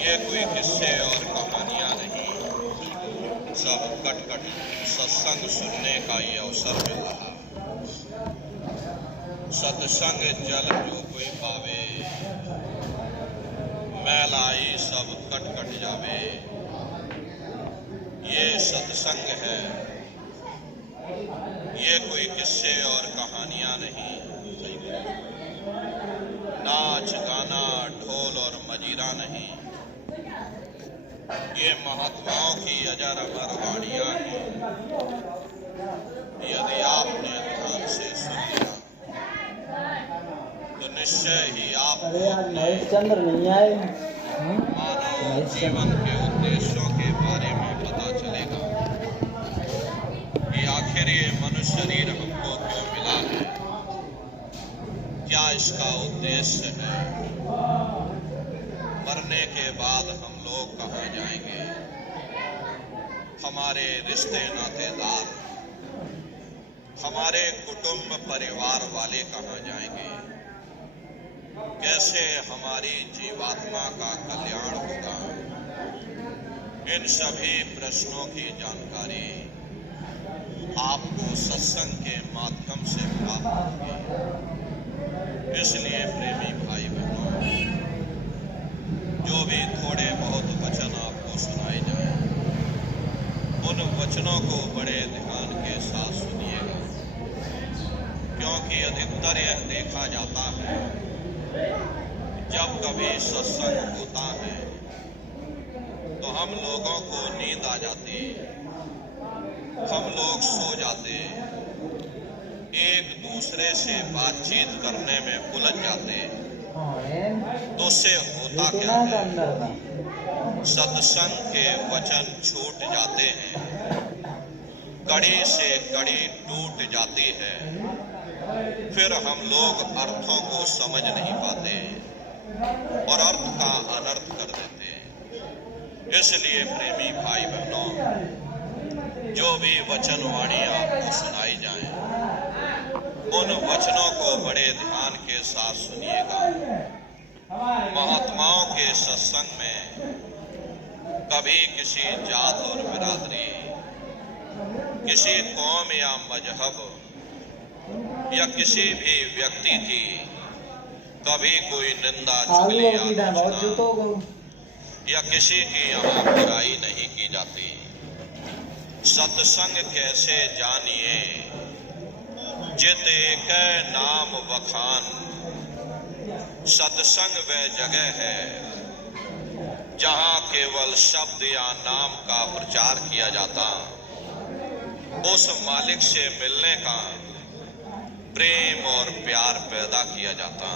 ये कोई किस्से और कहानियां नहीं, सब कट कट सत्संग सुनने का ये अवसर मिल रहा। सत्संग जल जो कोई पावे, मैलाई सब कट कट जावे। ये सत्संग है, ये कोई किस्से और कहानियां नहीं। नाच गाना ढोल और मजीरा नहीं, ये महात्माओं की अजर अमर वाणियां हैं। यदि आपने ध्यान से सुन लिया तो निश्चय ही आपको मानव जीवन के उद्देश्यों के बारे में पता चलेगा कि आखिर ये मनुष्य शरीर हमको क्यों मिला है, क्या इसका उद्देश्य है, मरने के बाद हम लोग कहाँ जाएंगे, हमारे रिश्ते नातेदार, हमारे कुटुंब परिवार वाले कहाँ जाएंगे, कैसे हमारी जीवात्मा का कल्याण होगा। इन सभी प्रश्नों की जानकारी आपको सत्संग के माध्यम से प्राप्त होगी। इसलिए प्रेमी भाई बहनों, जो भी थोड़े बहुत वचन आपको सुनाए जाए, उन वचनों को बड़े ध्यान के साथ सुनिएगा, क्योंकि अधिकतर यह देखा जाता है जब कभी सत्संग होता है तो हम लोगों को नींद आ जाती, हम लोग सो जाते, एक दूसरे से बातचीत करने में उलझ जाते। तो उससे होता क्या है, सत्संग के वचन छूट जाते हैं, कड़ी से कड़ी टूट जाती है, फिर हम लोग अर्थों को समझ नहीं पाते और अर्थ का अनर्थ कर देते। इसलिए प्रेमी भाई बहनों, जो भी वचन वाणी आपको सुनाई जाए, उन वचनों को बड़े ध्यान के साथ सुनिएगा। महात्माओं के सत्संग में कभी किसी जात और बिरादरी, किसी कौम या मजहब या किसी भी व्यक्ति की कभी कोई निंदा, चुगली या आलोचना या किसी की यहाँ बुराई नहीं की जाती। सत्संग कैसे जानिए, जित एक नाम वखान। सत्संग वह जगह है जहां केवल शब्द या नाम का प्रचार किया जाता, उस मालिक से मिलने का प्रेम और प्यार पैदा किया जाता।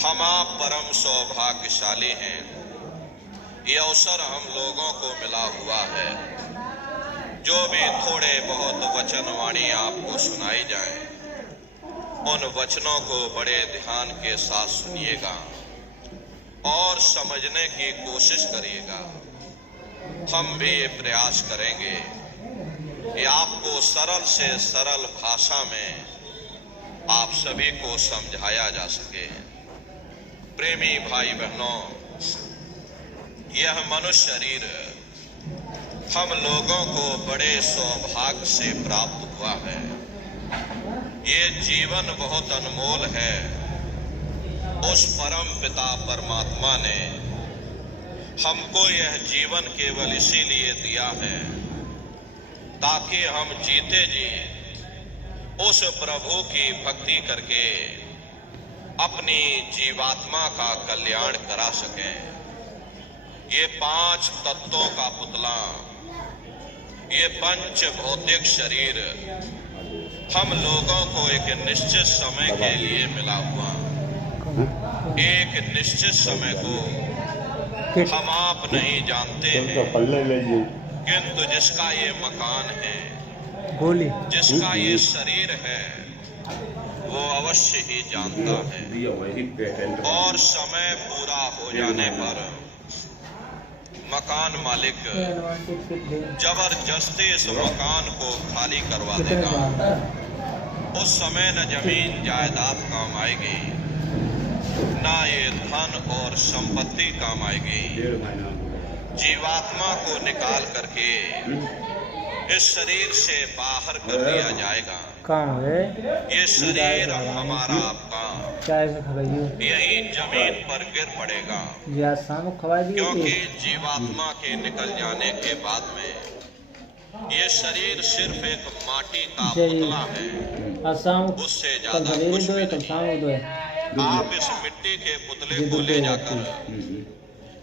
हम आप परम सौभाग्यशाली हैं, ये अवसर हम लोगों को मिला हुआ है। जो भी थोड़े बहुत वचन वाणी आपको सुनाई जाए, उन वचनों को बड़े ध्यान के साथ सुनिएगा और समझने की कोशिश करिएगा। हम भी ये प्रयास करेंगे कि आपको सरल से सरल भाषा में आप सभी को समझाया जा सके। प्रेमी भाई बहनों, यह मनुष्य शरीर हम लोगों को बड़े सौभाग्य से प्राप्त हुआ है। ये जीवन बहुत अनमोल है। उस परम पिता परमात्मा ने हमको यह जीवन केवल इसीलिए दिया है ताकि हम जीते जी उस प्रभु की भक्ति करके अपनी जीवात्मा का कल्याण करा सकें। ये 5 तत्वों का पुतला, ये पंच भौतिक शरीर हम लोगों को एक निश्चित समय के लिए मिला हुआ। एक निश्चित समय को हम आप नहीं जानते हैं, किंतु जिसका ये मकान है, जिसका ये शरीर है, वो अवश्य ही जानता है। और समय पूरा हो जाने पर मकान मालिक जबरदस्ती इस मकान को खाली करवा देगा। उस समय न जमीन जायदाद काम आएगी, ना ये धन और संपत्ति काम आएगी। जीवात्मा को निकाल करके इस शरीर से बाहर कर दिया जाएगा। काम है ये शरीर हमारा आपका यही जमीन पर गिर पड़ेगा, क्योंकि जीवात्मा के निकल जाने के बाद में ये शरीर सिर्फ एक माटी का पुतला है, उससे ज्यादा कुछ भी नहीं। आप इस मिट्टी के पुतले को ले जाकर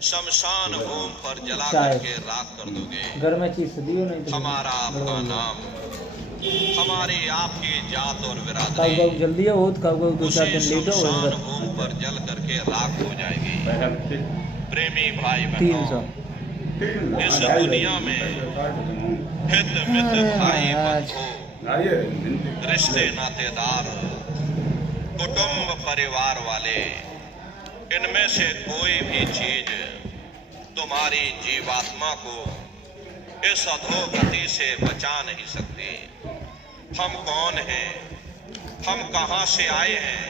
शमशान भूमि पर जला करके राख कर दोगे। हमारा आपका नाम, हमारी आपकी जात और बिरादरी उसी शमशान भूमि पर जल करके राख हो जाएगी। प्रेमी भाई बहनों, इस दुनिया में हित मित्र भाई बंधु, रिश्ते नातेदार, कुटुंब परिवार वाले, इनमें से कोई भी चीज तुम्हारी जीवात्मा को इस अधोगति से बचा नहीं सकती। हम कौन हैं, हम कहां से आए हैं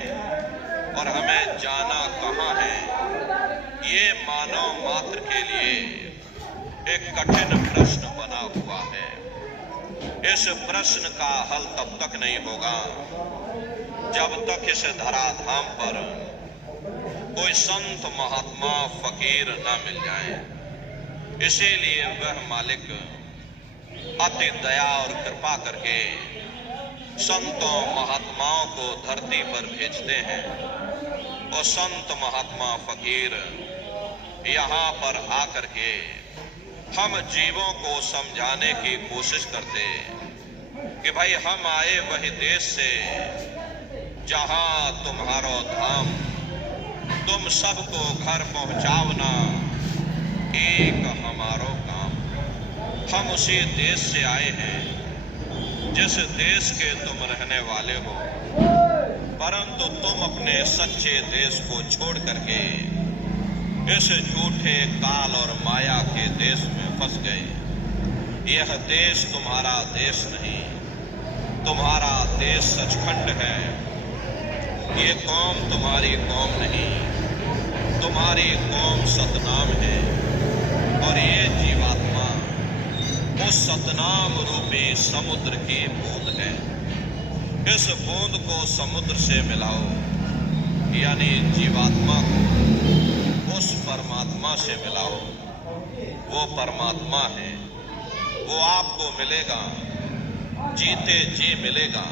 और हमें जाना कहां है, ये मानव मात्र के लिए एक कठिन प्रश्न बना हुआ है। इस प्रश्न का हल तब तक नहीं होगा जब तक इस धराधाम पर कोई संत महात्मा फकीर न मिल जाए। इसीलिए वह मालिक अति दया और कृपा करके संतों महात्माओं को धरती पर भेजते हैं और संत महात्मा फकीर यहाँ पर आकर के हम जीवों को समझाने की कोशिश करते कि भाई हम आए वही देश से जहां तुम्हारो धाम, तुम सबको घर पहुंचावना एक हमारो काम। हम उसी देश से आए हैं जिस देश के तुम रहने वाले हो, परंतु तुम अपने सच्चे देश को छोड़ करके इस झूठे काल और माया के देश में फंस गए। यह देश तुम्हारा देश नहीं, तुम्हारा देश सचखंड है। ये कौम तुम्हारी कौम नहीं, तुम्हारी कौम सतनाम है। और ये जीवात्मा उस सतनाम रूपी समुद्र की बूंद है। इस बूंद को समुद्र से मिलाओ, यानी जीवात्मा को उस परमात्मा से मिलाओ। वो परमात्मा है, वो आपको मिलेगा, जीते जी मिलेगा।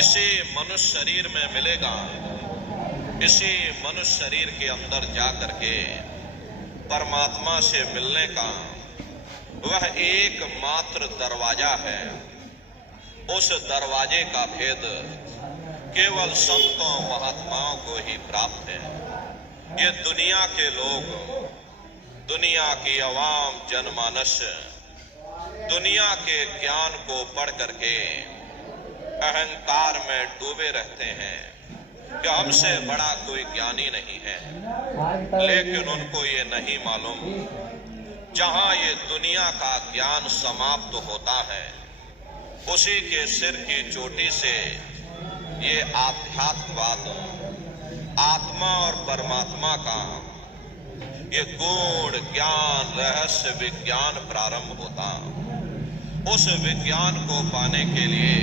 इसी मनुष्य शरीर में मिलेगा। इसी मनुष्य शरीर के अंदर जा करके परमात्मा से मिलने का वह एकमात्र दरवाजा है। उस दरवाजे का भेद केवल संतों महात्माओं को ही प्राप्त है। ये दुनिया के लोग, दुनिया की अवाम जनमानस दुनिया के ज्ञान को पढ़ करके अहंकार में डूबे रहते हैं कि हमसे बड़ा कोई ज्ञानी नहीं है। लेकिन उनको ये नहीं मालूम, जहां ये दुनिया का ज्ञान समाप्त होता है, उसी के सिर की चोटी से ये आध्यात्मवाद, आत्मा और परमात्मा का ये गूढ़ ज्ञान, रहस्य विज्ञान प्रारंभ होता। उस विज्ञान को पाने के लिए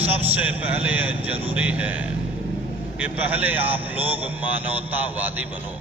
सबसे पहले यह जरूरी है कि पहले आप लोग मानवतावादी बनो।